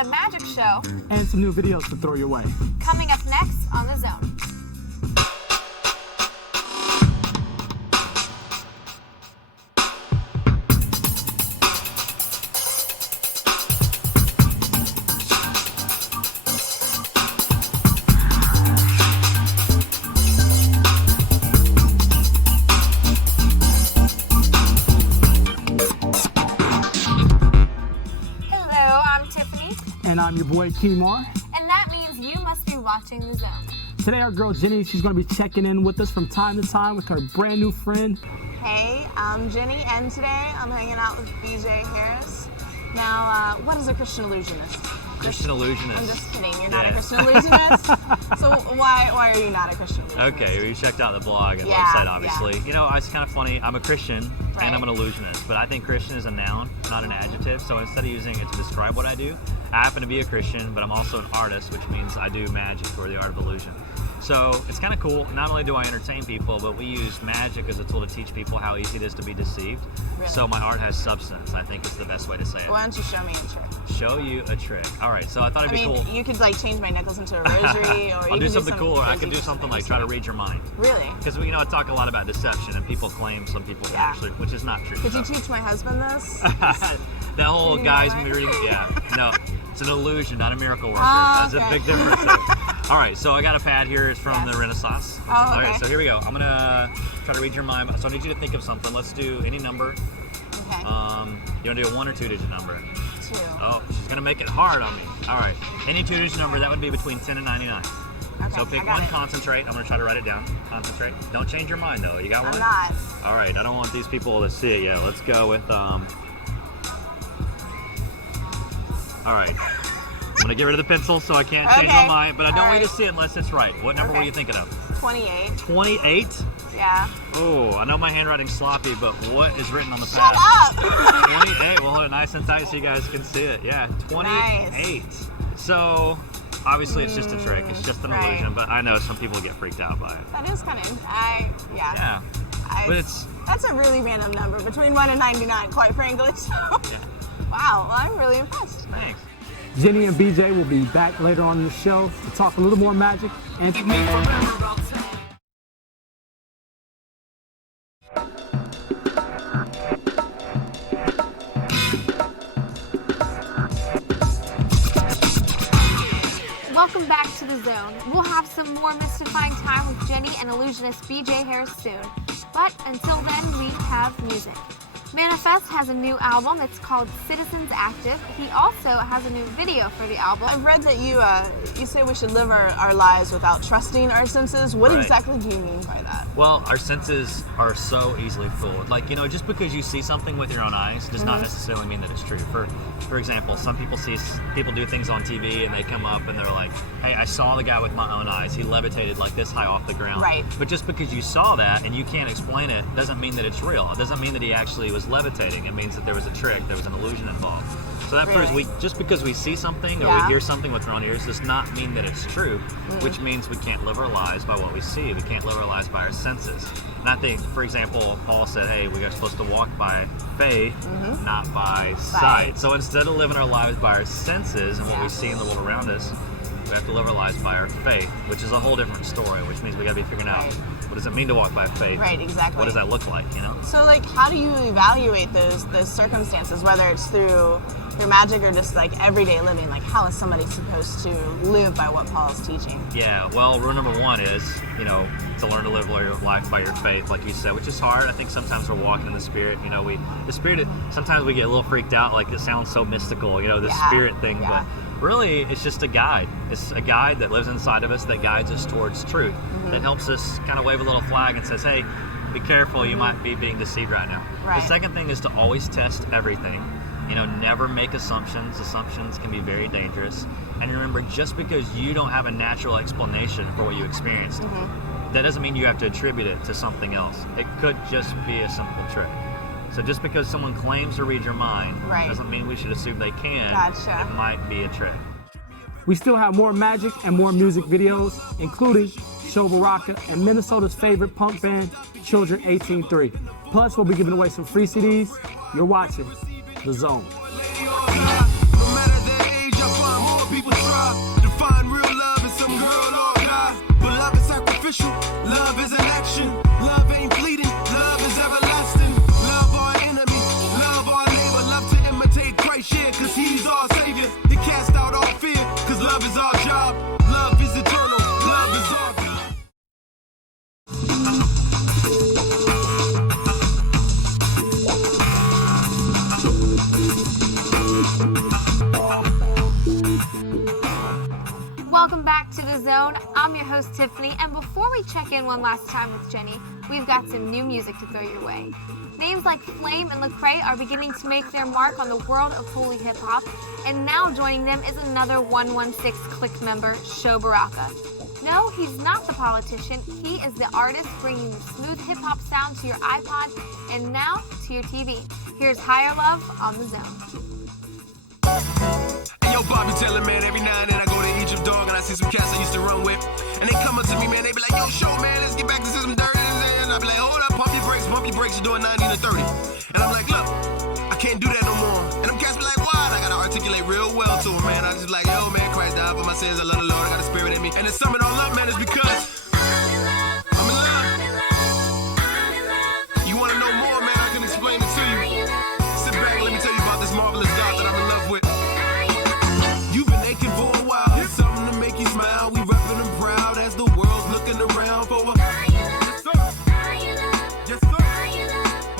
got a magic show. And some new videos to throw your way. Coming up next on The Zone. And I'm your boy, Kimar. And that means you must be watching The Zone. Today our girl Jenny, she's going to be checking in with us from time to time with her brand new friend. Hey, I'm Jenny, and today I'm hanging out with BJ Harris. Now, what is a Christian illusionist? Christian illusionist. I'm just kidding, you're not a Christian illusionist? So why are you not a Christian illusionist? Okay, well, you checked out the blog and website, obviously. Yeah. You know, it's kind of funny. I'm a Christian and I'm an illusionist, but I think Christian is a noun, not an adjective. So instead of using it to describe what I do, I happen to be a Christian, but I'm also an artist, which means I do magic, or the art of illusion. So it's kind of cool. Not only do I entertain people, but we use magic as a tool to teach people how easy it is to be deceived. Really? So my art has substance, I think is the best way to say it. Why don't you show me a trick? Show you a trick. All right, so I thought it'd be cool. You could like change my necklace into a rosary, or I'll do something cool, or I could do something like try to read your mind. Really? Because you know, I talk a lot about deception, and people claim some people can actually, which is not true. Could you teach my husband this? That whole guy's gonna be reading. Yeah, no, it's an illusion, not a miracle worker. That's a big difference there. All right, so I got a pad here. It's from the Renaissance. Oh, okay. All right, so here we go. I'm gonna try to read your mind. So I need you to think of something. Let's do any number. Okay. You wanna do a 1 or 2 digit number? 2. Oh, she's gonna make it hard on me. All right, any 2 digit number that would be between 10 and 99. Okay, So pick one, concentrate. I'm gonna try to write it down. Concentrate. Don't change your mind though. You got one? I'm not. All right, I don't want these people to see it yet. Let's go with all right. I'm gonna get rid of the pencil so I can't change my mind, but I don't want you to see it unless it's right. What number were you thinking of? 28. 28? Yeah. Oh, I know my handwriting's sloppy, but what is written on the Shut pad? up! 28. We'll hold it nice and tight so you guys can see it. Yeah, 28. Nice. So, obviously it's just a trick. It's just an illusion, but I know some people get freaked out by it. That is kind of, Yeah. But that's a really random number, between 1 and 99, quite frankly. So. Yeah. Wow, well, I'm really impressed. Thanks. Jenny and BJ will be back later on in the show to talk a little more magic and Welcome back to The Zone. We'll have some more mystifying time with Jenny and illusionist BJ Harris soon. But until then, we have music. Manifest has a new album. It's called Citizens Active. He also has a new video for the album. I've read that you say we should live our lives without trusting our senses. What exactly do you mean by that? Well, our senses are so easily fooled. Like, you know, just because you see something with your own eyes does not necessarily mean that it's true. For example, some people do things on TV and they come up and they're like, hey, I saw the guy with my own eyes. He levitated like this high off the ground. Right. But just because you saw that and you can't explain it doesn't mean that it's real. It doesn't mean that he actually was levitating. It means that there was a trick, there was an illusion involved. So that proves just because we see something or we hear something with our own ears does not mean that it's true, which means we can't live our lives by what we see. We can't live our lives by our senses. And I think, for example, Paul said, hey, we are supposed to walk by faith, not by sight. So instead of living our lives by our senses and what we see in the world around us, we have to live our lives by our faith, which is a whole different story, which means we got to be figuring out what does it mean to walk by faith? Right, exactly. What does that look like, you know? So, like, how do you evaluate those circumstances, whether it's through magic or just, like, everyday living? Like, how is somebody supposed to live by what Paul is teaching? Yeah, well, rule number 1 is, you know, to learn to live your life by your faith, like you said, which is hard. I think sometimes we're walking in the Spirit, you know, the Spirit, sometimes we get a little freaked out, like it sounds so mystical, you know, the Spirit thing, but really, it's just a guide. It's a guide that lives inside of us that guides us towards truth, that helps us kind of wave a little flag and says, hey, be careful, you might be being deceived right now. The second thing is to always test everything. You know, never make assumptions. Assumptions can be very dangerous. And remember, just because you don't have a natural explanation for what you experienced, that doesn't mean you have to attribute it to something else. It could just be a simple trick. So just because someone claims to read your mind doesn't mean we should assume they can. Gotcha. It might be a trick. we still have more magic and more music videos, including Shova Rocka and Minnesota's favorite punk band, Children 18-3. Plus, we'll be giving away some free CDs. You're watching The Zone. Welcome back to The Zone. I'm your host, Tiffany, and before we check in one last time with Jenny, we've got some new music to throw your way. Names like Flame and Lecrae are beginning to make their mark on the world of holy hip-hop, and now joining them is another 116 Click member, Sho Baraka. No, he's not the politician. He is the artist bringing the smooth hip-hop sound to your iPod and now to your TV. Here's Higher Love on The Zone. Hey, yo, Bobby Taylor, man, every now and then I go to Egypt, dog, and I see some cats I used to run with, and they come up to me, man, they be like, yo, Sho, man, let's get back to some dirt, and I be like, hold up, pump your brakes, you're doing 90 to 30, and I'm like, look, I can't do that no more, and them cats be like, why? And I gotta articulate real well to them, man. I just like, yo, man, Christ died for my sins, I love the Lord, I got a spirit in me, and to sum it all up, man, it's because I'm in love. You wanna know more, man, I can explain it to you. Sit back and let me tell you about this marvelous God that I'm in love with. You've been aching for a while, it's something to make you smile. We reppin' and proud as the world's looking around for a yes, sir. Yes, sir.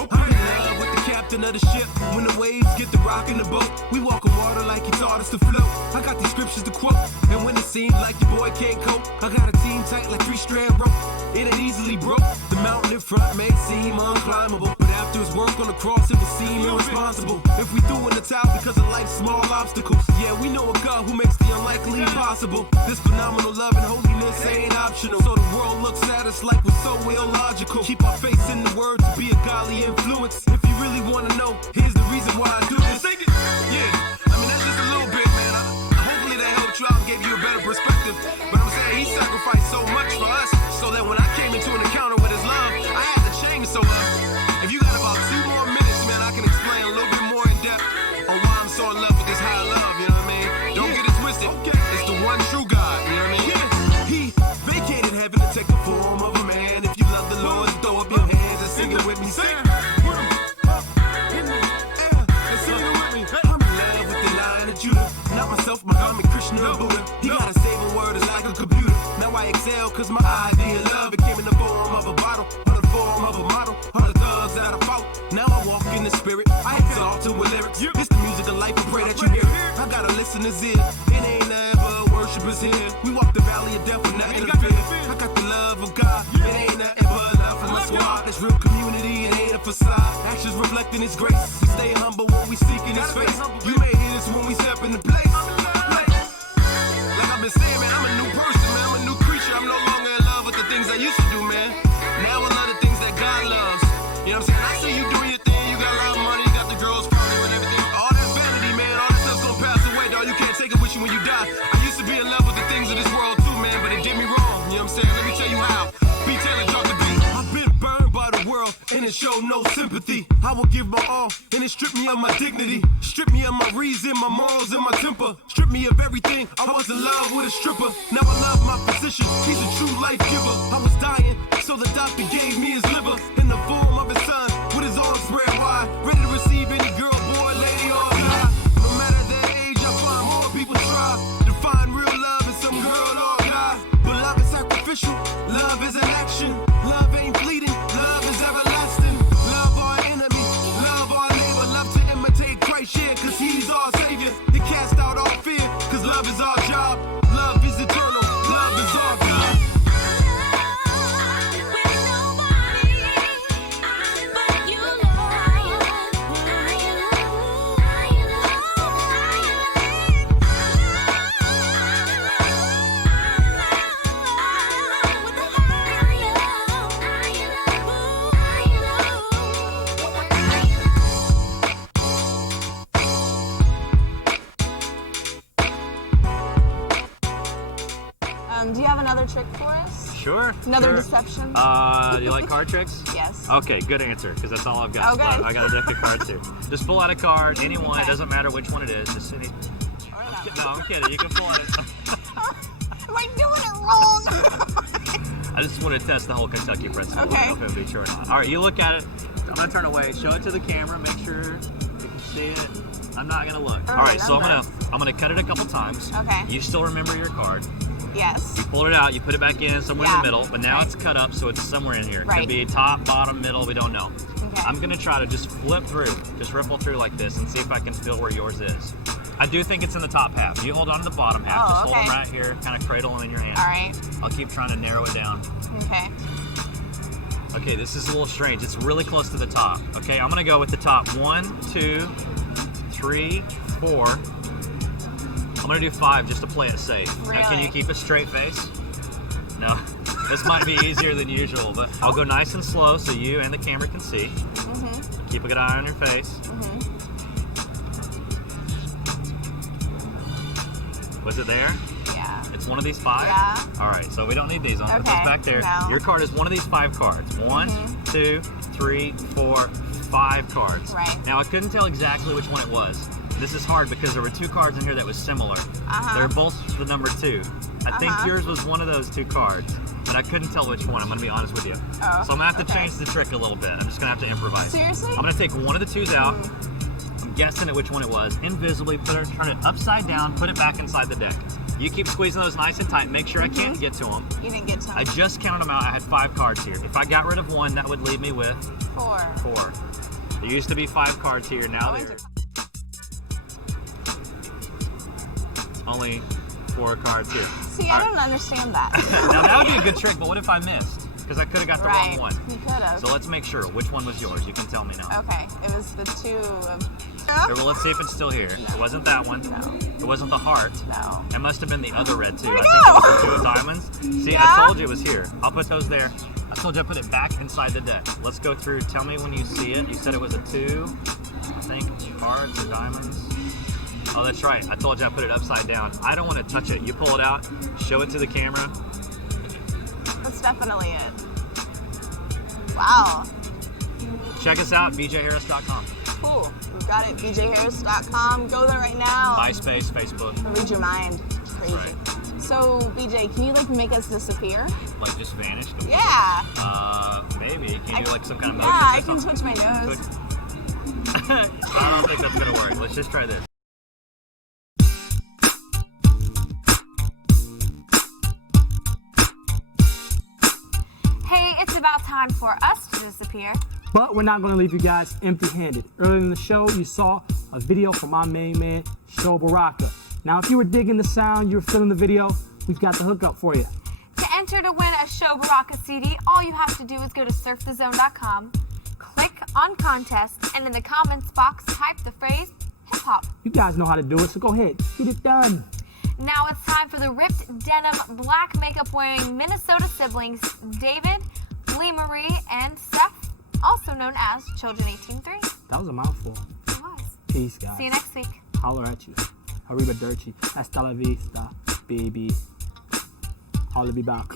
Okay. I'm in love with the captain of the ship. When the waves get to rockin' the boat, we walk on water like he taught us to float. I got these scriptures to quote, and when it seems like your boy can't cope, I got a team tight like 3-strand rope. It ain't easily broke. The mountain in front may seem unclimbable, but after his work on the cross, it will seem irresponsible. If we threw in the towel because of life's small obstacles, yeah, we know a God who makes the unlikely possible. This phenomenal love and holiness ain't optional, so the world looks at us like we're so illogical. Keep our faith in the word to be a godly influence. If you really want to know, here's the reason why I do this. Yeah, I mean, that's just a little bit, man. Hopefully that helped you out and gave you a better perspective. But I'm saying he sacrificed so much for us, so that when I came into an encounter with his love, I had to change. So if you got about 2 more minutes, man, I can explain a little bit more in depth on why I'm so in love with this high love, you know what I mean? Don't get it twisted, it's the one true God, you know what I mean? He vacated heaven to take the form of a man. If you love the Lord, throw up your hands and sing it with me. Sing it. I'm in love with the Lion of Judah, not myself, Muhammad, Krishna, or Buddha. He got a saving word, it's like a computer. Now I excel cause my idea of love, it came in the form of a bottle, or the form of a model, or the thugs that I fought. Now I walk in the spirit, I exalt to with lyrics. It's the music of life, I pray that you hear it. I got a listener's ear, it ain't nothing but worshipers here. We walk the valley of death with nothing to fear. I got the love of God, it ain't nothing but love from the squad. That's real community, it ain't a facade. Actions reflecting his grace, we stay humble when we seek in his face. You may hear this when we step into place. Like I've been saying, man, I'm a new person, man, I'm a new creature. I'm no longer in love with the things I used to do, man. Now I love the things that God loves. You know what I'm saying? I see you doing your thing, you got a lot of money, you got the girls following you and everything. All that vanity, man, all that stuff's gonna pass away, dog. You can't take it with you when you die. I used to be in love with the things of this world too, man, but it did me wrong. You know what I'm saying? Let me tell you how. B. Taylor dropped the beat. I've been burned by the world and it showed no sympathy. I will give my all and it stripped me of my dignity, stripped me of my reason, my morals and my temper, stripped me of everything. I was in love with a stripper. Now I love my position, he's a true life giver. I was dying, so the doctor gave me his liver in the form of his son, with his arms spread wide, ready to receive any girl, boy, lady, or guy. No matter their age, I find more people try to find real love in some girl or guy. But love is sacrificial, love is an action. Love ain't fleeting, love is everlasting. Love our enemy, love our neighbor. Love to imitate Christ, yeah, cause he's our savior. He cast out all fear, cause love is our job. Love is eternal, love is our God. Do you have another trick for us? Sure. Another sure. deception? Do you like card tricks? Yes. Okay, good answer, because that's all I've got. Okay. I got a deck of cards too. Just pull out a card, anyone, Okay. it doesn't matter which one it is. Just any. No, I'm kidding. You can pull it. Am I doing it wrong? I just want to test the whole Kentucky principle. Okay. I don't know if it'll be true or not. All right, you look at it. I'm gonna turn away. Show it to the camera. Make sure you can see it. I'm not gonna look. All right, so I'm gonna cut it a couple times. Okay. You still remember your card. Yes. You pulled it out, you put it back in somewhere in Yeah. the middle, but now Right. it's cut up, so it's somewhere in here. It Right. could be top, bottom, middle, we don't know. Okay. I'm gonna try to just flip through, just ripple through like this and see if I can feel where yours is. I do think it's in the top half. You hold on to the bottom half. Oh, Just okay. hold them right here, kind of cradle them in your hand. All right. I'll keep trying to narrow it down. Okay. Okay, this is a little strange. It's really close to the top. Okay, I'm gonna go with the top 1, 2, 3, 4. I'm gonna do 5 just to play it safe. Now, can you Really? keep a straight face? No. This might be easier than usual, but I'll go nice and slow so you and the camera can see. Mm-hmm. Keep a good eye on your face. Mm-hmm. Was it there? Yeah. It's one of these 5? Yeah. All right, so we don't need these. I'll put Okay, those back there. no. Your card is one of these 5 cards. 1, 2, 3, 4, 5 cards. Right. Now, I couldn't tell exactly which one it was. This is hard because there were 2 cards in here that was similar. They're both the number 2. I think yours was one of those 2 cards, but I couldn't tell which one. I'm gonna be honest with you. Oh, So I'm gonna have to okay. change the trick a little bit. I'm just gonna have to improvise. Seriously? I'm gonna take one of the 2s out. I'm guessing at which one it was. Invisibly, turn it upside down, put it back inside the deck. You keep squeezing those nice and tight. Make sure I can't get to them. You didn't get to I just counted them out. I had 5 cards here. If I got rid of 1, that would leave me with 4. 4. There used to be 5 cards here. Now I went there's only 4 cards here. See, I don't understand that. Now that would be a good trick, but what if I missed? Because I could have got the Right. wrong one. You could have. So let's make sure. Which one was yours? You can tell me now. Okay. It was the 2 of. Okay, well, let's see if it's still here. It wasn't that one. No. It wasn't the heart. No. It must have been the other red too. Where'd I it think it go? was the 2 of diamonds. See, Yeah? I told you it was here. I'll put those there. I told you I put it back inside the deck. Let's go through. Tell me when you see it. You said it was a 2. I think hearts or diamonds. Oh, that's right. I told you I put it upside down. I don't want to touch it. You pull it out, show it to the camera. That's definitely it. Wow. Check us out, bjharris.com. Cool. We've got it. bjharris.com. Go there right now. MySpace, Facebook. Read your mind. Crazy. Right. So, BJ, can you like make us disappear? Like just vanished. Yeah. Maybe. Can you do like some kind of motion? Yeah, or I can something? switch my nose. I don't think that's gonna work. Let's just try this. Hey, it's about time for us to disappear. But we're not going to leave you guys empty-handed. Earlier in the show, you saw a video from my main man, Show Baraka. Now, if you were digging the sound, you were feeling the video, we've got the hookup for you. To enter to win a Show Baraka CD, all you have to do is go to surfthezone.com, click on contest, and in the comments box, type the phrase hip hop. You guys know how to do it, so go ahead, get it done. Now it's time for the ripped denim, black makeup wearing Minnesota siblings, David, Lee Marie, and Steph, also known as Children 18-3. That was a mouthful. It was. Peace, guys. See you next week. Holler at you. Arrivederci. Hasta la vista, baby. I'll be back.